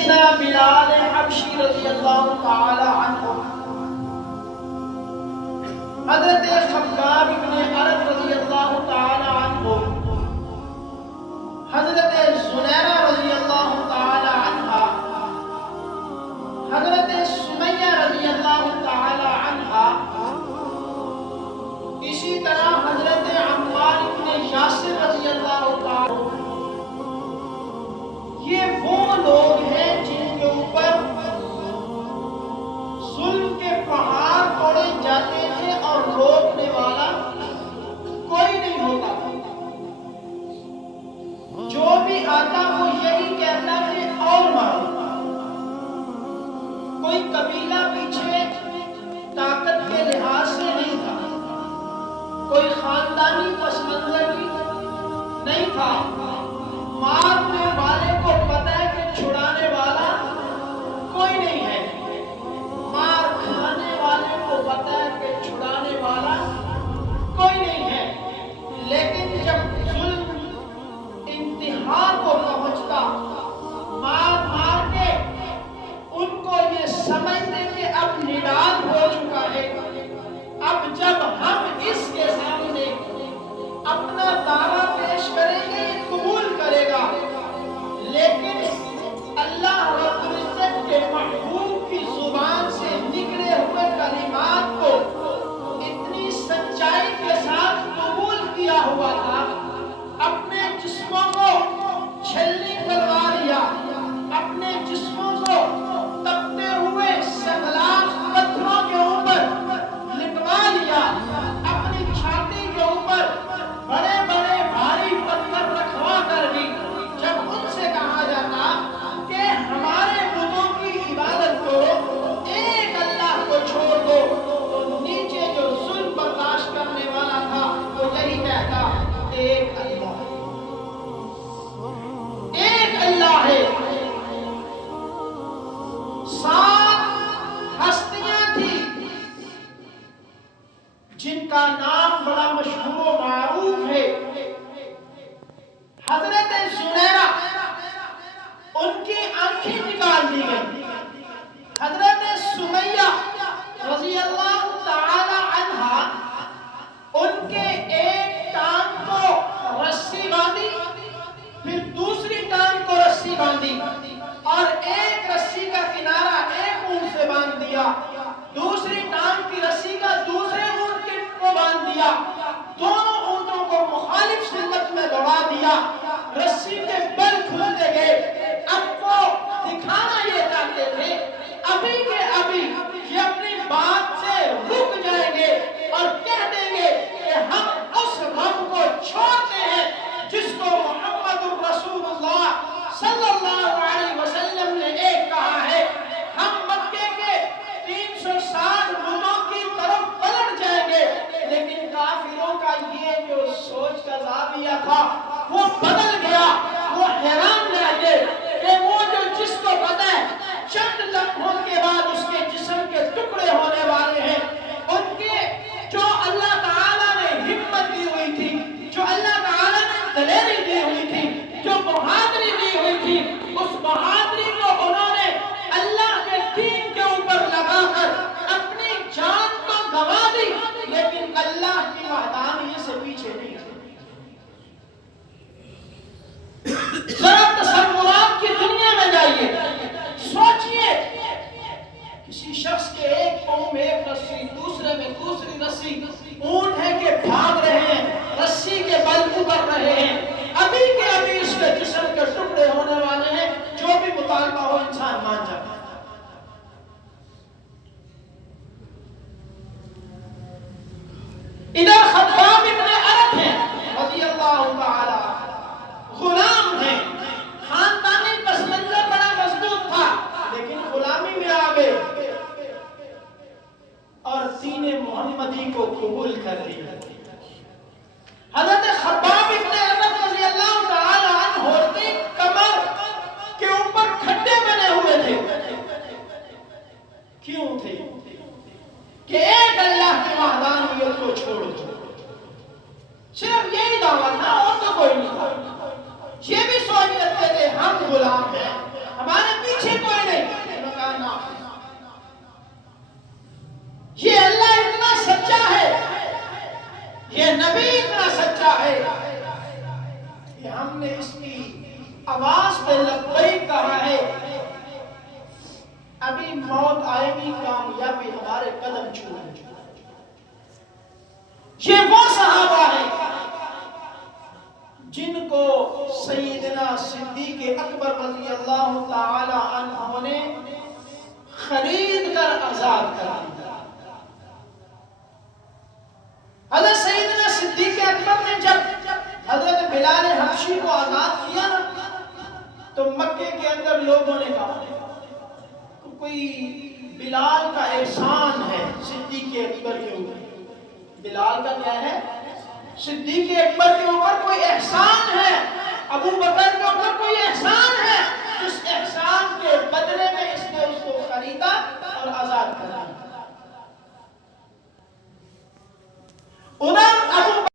سیدنا بلال حبشی رضی اللہ تعالی عنہ، حضرت خباب بن عرب رضی اللہ تعالی عنہ، حضرت زنیرہ رضی اللہ تعالی عنہ، حضرت سمیہ رضی اللہ تعالی عنہ، اسی طرح حضرت عمار بن یاسر رضی اللہ تعالی عنہ، یہ وہ لوگ ہیں جن کے اوپر ظلم کے پہاڑ توڑے جاتے تھے اور روکنے والا کوئی نہیں ہوتا، جو بھی آتا وہ یہی کہتا کہ اور مارو۔ کوئی قبیلہ پیچھے طاقت کے لحاظ سے نہیں تھا، کوئی خاندانی پس منظر بھی نہیں تھا، مارنے والے کو پتہ ہے کہ چھڑانے والا کوئی نہیں ہے، مار کھانے والے کو پتہ ہے کہ چھڑانے والا کوئی نہیں ہے، لیکن جب ظلم انتہا کو پہنچتا، مار مار کے ان کو یہ سمجھتے کہ اب نڈال ہو چکا ہے، اب جب ہم اس کے سامنے اپنا دعویٰ پیش کریں گے یہ قبول کرے گا، لیکن اللہ رب العزت کے محبوب کی زبان سے نکلے ہوئے کلمات کو اتنی سچائی کے ساتھ قبول کیا ہوا تھا، اپنے جسموں کو چھلنی کروا لیا، اپنے جسموں کو تپتے ہوئے سنگلاخ پتھروں کے اوپر لٹوا لیا، اپنی چھاتی کے اوپر بڑے بڑے بھاری پتھر رکھوا کر بھی جب ان سے کہا جاتا کہ ہمارے بتوں کی عبادت کرو، ایک اللہ کو چھوڑ دو، تو نیچے جو ظلم برداشت کرنے والا تھا وہ یہی کہتا ایک اللہ، ایک اللہ ہے۔ سات ہستیاں تھی جن کا نام بڑا مشہور و معروف ہے، حضرت زنیرہ ان کی آنکھیں نکال دی گئی، حضرت سمیہ رضی اللہ تعالی عنہا ان کے ایک ٹانگ کو رسی باندھی، پھر دوسری ٹانگ کو رسی باندھی اور ایک رسی کا کنارہ ایک اونٹ سے باندھ دیا، دوسری ٹانگ کی رسی کا دوسرے اونٹ کو باندھ دیا، دونوں اونٹوں کو مخالف سمت میں دوڑا دیا، رسی کے بل کھلتے گئے۔ اب وہ دکھانا یہ چاہتے تھے ابھی کے ابھی یہ اپنی بات سے رک جائیں گے اور کہہ دیں گے کہ ہم اس رب کو چھوڑتے ہیں جس کو محمد الرسول اللہ صلی اللہ علیہ وسلم نے ایک کہا ہے، ہم مکے کے 360 بتوں کی طرف پلٹ جائیں گے، لیکن کافروں کا یہ جو سوچ کا زاویہ تھا وہ بدل گیا، وہ حیران رہ گئے کہ وہ جو جس آواز پہ لبیک کہا ہے، ابھی موت آئے گی، کامیابی ہمارے قدم چھوئے۔ یہ وہ صحابہ ہیں جن کو سیدنا صدیق اکبر رضی اللہ تعالی عنہ نے خرید کر آزاد کر دیا۔ حضرت سیدنا صدیق اکبر نے جب حضرت بلال حبشی کو آزاد کیا نا، تو مکے کے اندر لوگوں نے کہا کوئی بلال کا احسان ہے صدیق اکبر کے اوپر۔ بلال کا کیا ہے؟ صدیق اکبر کے اوپر کوئی احسان ہے، ابو بکر کے اوپر کوئی احسان